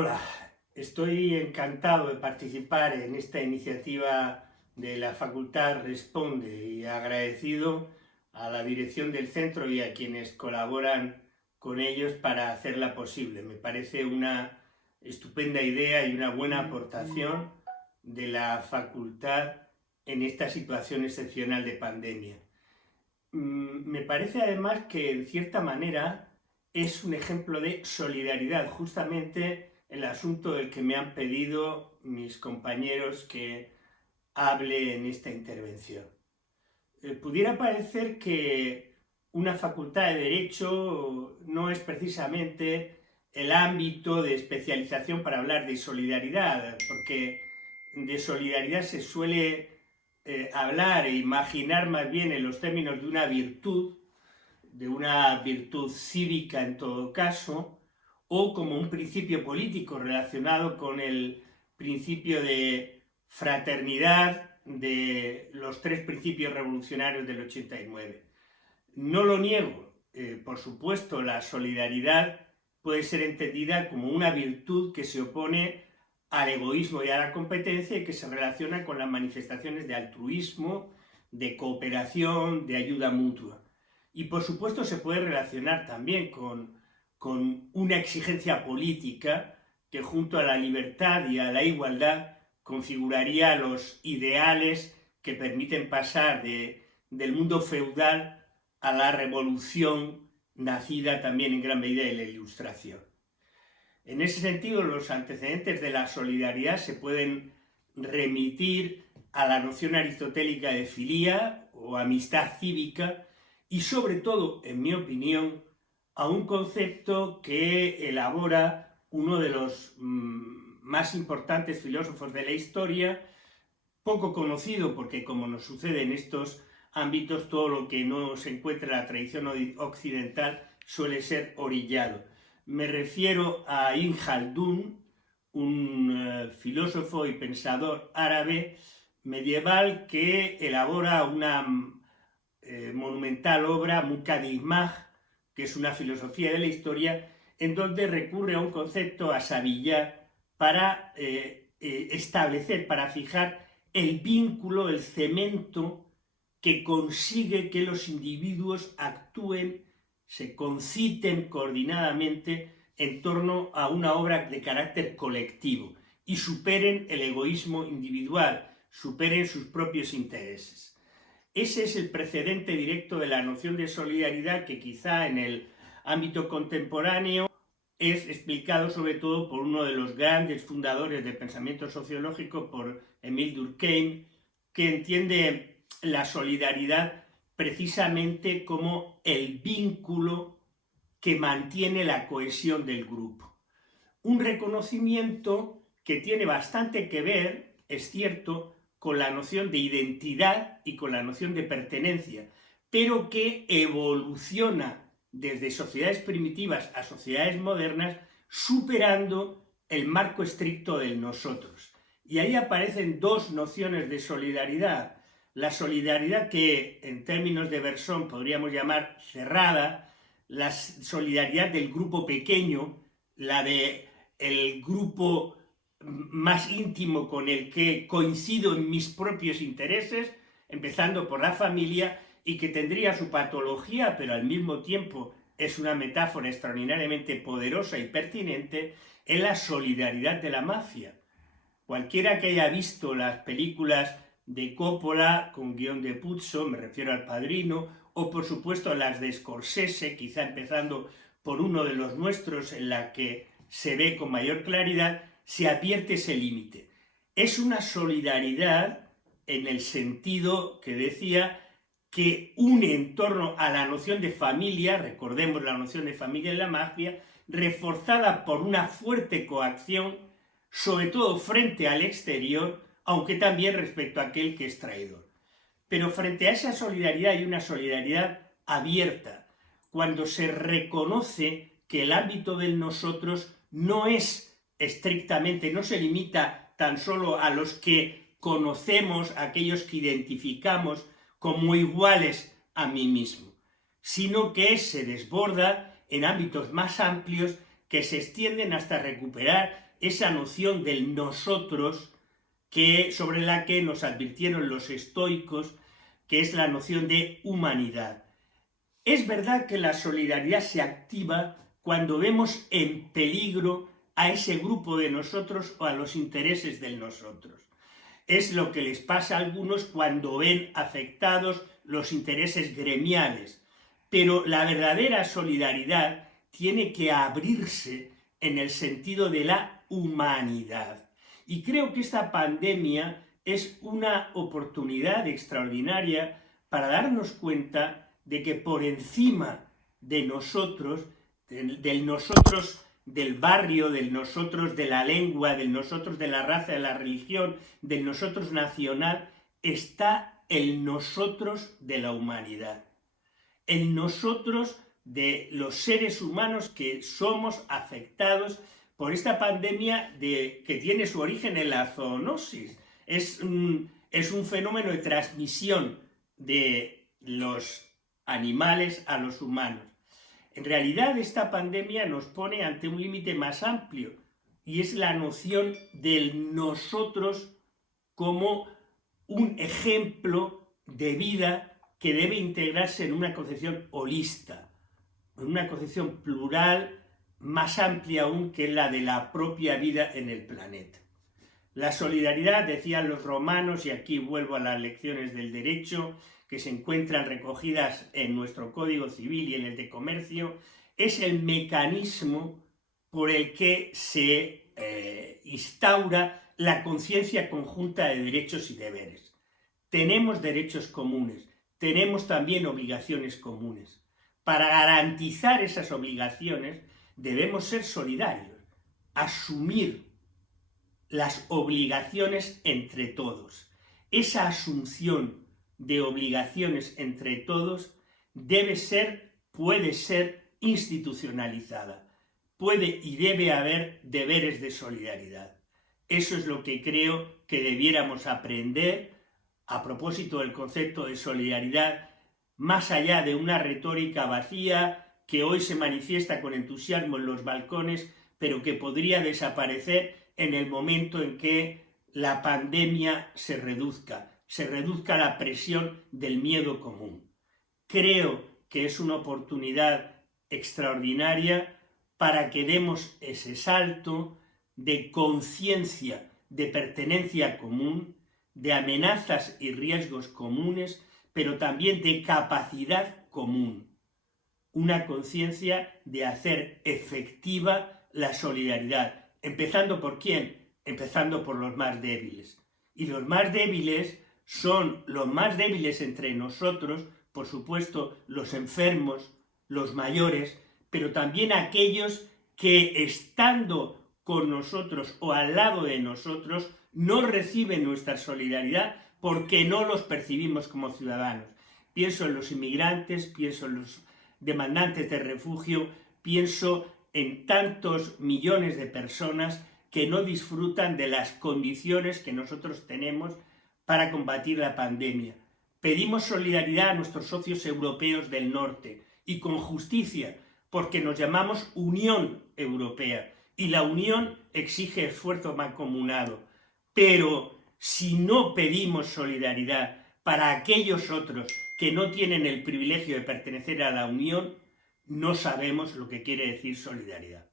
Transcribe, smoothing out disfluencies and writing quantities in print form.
Hola, estoy encantado de participar en esta iniciativa de la Facultad Responde y agradecido a la dirección del centro y a quienes colaboran con ellos para hacerla posible. Me parece una estupenda idea y una buena aportación de la facultad en esta situación excepcional de pandemia. Me parece además que en cierta manera es un ejemplo de solidaridad, justamente el asunto del que me han pedido mis compañeros que hable en esta intervención. Pudiera parecer que una facultad de Derecho no es precisamente el ámbito de especialización para hablar de solidaridad, porque de solidaridad se suele hablar e imaginar más bien en los términos de una virtud cívica en todo caso, o como un principio político relacionado con el principio de fraternidad de los tres principios revolucionarios del 89. No lo niego, por supuesto, la solidaridad puede ser entendida como una virtud que se opone al egoísmo y a la competencia y que se relaciona con las manifestaciones de altruismo, de cooperación, de ayuda mutua. Y por supuesto se puede relacionar también con una exigencia política que junto a la libertad y a la igualdad configuraría los ideales que permiten pasar del mundo feudal a la revolución nacida también en gran medida de la Ilustración. En ese sentido, los antecedentes de la solidaridad se pueden remitir a la noción aristotélica de filía o amistad cívica y sobre todo, en mi opinión, a un concepto que elabora uno de los más importantes filósofos de la historia, poco conocido porque, como nos sucede en estos ámbitos, todo lo que no se encuentra en la tradición occidental suele ser orillado. Me refiero a Ibn Khaldun, un filósofo y pensador árabe medieval que elabora una monumental obra, Muqaddimah, que es una filosofía de la historia, en donde recurre a un concepto asabiyá para establecer, para fijar el vínculo, el cemento que consigue que los individuos actúen, se conciten coordinadamente en torno a una obra de carácter colectivo y superen el egoísmo individual, superen sus propios intereses. Ese es el precedente directo de la noción de solidaridad que quizá en el ámbito contemporáneo es explicado sobre todo por uno de los grandes fundadores del pensamiento sociológico, por Émile Durkheim, que entiende la solidaridad precisamente como el vínculo que mantiene la cohesión del grupo. Un reconocimiento que tiene bastante que ver, es cierto, con la noción de identidad y con la noción de pertenencia, pero que evoluciona desde sociedades primitivas a sociedades modernas, superando el marco estricto del nosotros. Y ahí aparecen dos nociones de solidaridad. La solidaridad que en términos de Bersón podríamos llamar cerrada, la solidaridad del grupo pequeño, la del grupo más íntimo con el que coincido en mis propios intereses, empezando por la familia, y que tendría su patología, pero al mismo tiempo es una metáfora extraordinariamente poderosa y pertinente, en la solidaridad de la mafia. Cualquiera que haya visto las películas de Coppola con guión de Puzo, me refiero al Padrino, o por supuesto las de Scorsese, quizá empezando por uno de los nuestros, en la que se ve con mayor claridad, se advierte ese límite. Es una solidaridad en el sentido que decía que une en torno a la noción de familia, recordemos la noción de familia en la mafia, reforzada por una fuerte coacción, sobre todo frente al exterior, aunque también respecto a aquel que es traidor. Pero frente a esa solidaridad hay una solidaridad abierta, cuando se reconoce que el ámbito del nosotros no es estrictamente, no se limita tan solo a los que conocemos, a aquellos que identificamos como iguales a mí mismo, sino que se desborda en ámbitos más amplios que se extienden hasta recuperar esa noción del nosotros sobre la que nos advirtieron los estoicos, que es la noción de humanidad. Es verdad que la solidaridad se activa cuando vemos en peligro a ese grupo de nosotros o a los intereses del nosotros. Es lo que les pasa a algunos cuando ven afectados los intereses gremiales. Pero la verdadera solidaridad tiene que abrirse en el sentido de la humanidad. Y creo que esta pandemia es una oportunidad extraordinaria para darnos cuenta de que por encima de nosotros, del nosotros del barrio, del nosotros de la lengua, del nosotros de la raza, de la religión, del nosotros nacional, está el nosotros de la humanidad. El nosotros de los seres humanos que somos afectados por esta pandemia que tiene su origen en la zoonosis. Es un fenómeno de transmisión de los animales a los humanos. En realidad, esta pandemia nos pone ante un límite más amplio, y es la noción del nosotros como un ejemplo de vida que debe integrarse en una concepción holista, en una concepción plural, más amplia aún que la de la propia vida en el planeta. La solidaridad, decían los romanos, y aquí vuelvo a las lecciones del derecho, que se encuentran recogidas en nuestro Código Civil y en el de Comercio, es el mecanismo por el que se instaura la conciencia conjunta de derechos y deberes. Tenemos derechos comunes, tenemos también obligaciones comunes. Para garantizar esas obligaciones debemos ser solidarios, asumir las obligaciones entre todos. Esa asunción de obligaciones entre todos puede ser institucionalizada. Puede y debe haber deberes de solidaridad. Eso es lo que creo que debiéramos aprender a propósito del concepto de solidaridad, más allá de una retórica vacía que hoy se manifiesta con entusiasmo en los balcones, pero que podría desaparecer en el momento en que la pandemia se reduzca la presión del miedo común. Creo que es una oportunidad extraordinaria para que demos ese salto de conciencia, de pertenencia común, de amenazas y riesgos comunes, pero también de capacidad común. Una conciencia de hacer efectiva la solidaridad. ¿Empezando por quién? Empezando por los más débiles. Y los más débiles son los más débiles entre nosotros, por supuesto, los enfermos, los mayores, pero también aquellos que, estando con nosotros o al lado de nosotros, no reciben nuestra solidaridad porque no los percibimos como ciudadanos. Pienso en los inmigrantes, pienso en los demandantes de refugio, pienso en tantos millones de personas que no disfrutan de las condiciones que nosotros tenemos para combatir la pandemia. Pedimos solidaridad a nuestros socios europeos del norte, y con justicia, porque nos llamamos Unión Europea, y la Unión exige esfuerzo mancomunado. Pero si no pedimos solidaridad para aquellos otros que no tienen el privilegio de pertenecer a la Unión, no sabemos lo que quiere decir solidaridad.